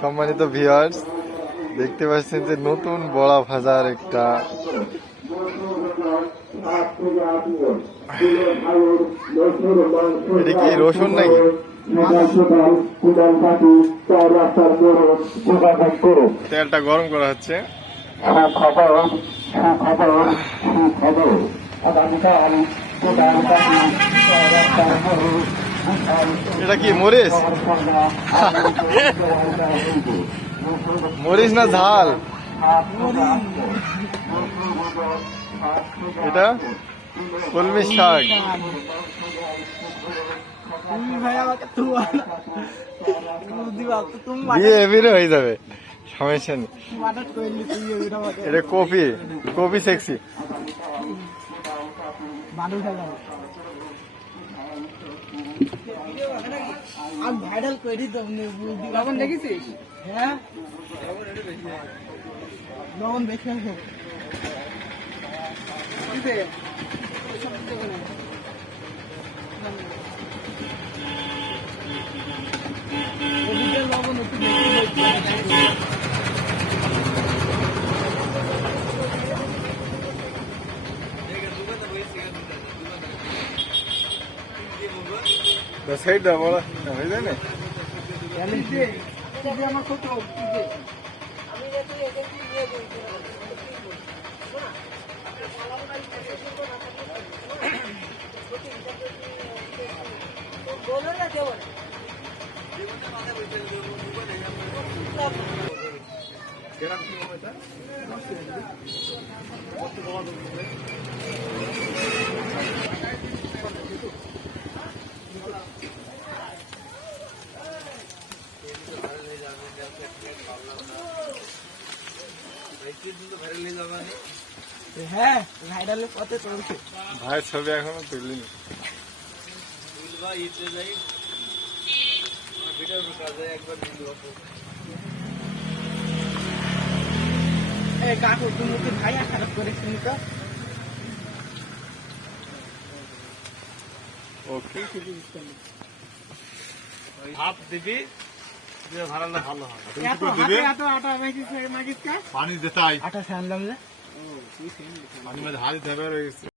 সম্মানিত ভিউয়ার্স দেখতে পাচ্ছেন যে নতুন বড়া ভাজার একটা এটা কি রসুন নাকি? তেলটা গরম করা হচ্ছে। এটা কি মরিচ? মরিচ না ঝাল? এটা কলমি শাক। বিয়ে এবিরে হয়ে যাবে সমস্যা নেই। এটা কপি কপি সেক্সি মানুষ হয়ে আমি ভাইরাল করে লবণ দেখেছিস? হ্যাঁ? লবণ দেখে দাও বড় হয়ে যায় না? আমার কত হ্যাঁ ভাইরালের পথে চলছে ভাই ছবি এখনো তুলিনি এই কাকু তুমি কি ভাইয়া খারাপ করেছিস তো ওকে ভাত দিবি পানি দিতে আটা ছানলাম যে পানি মধ্যে হাত হবে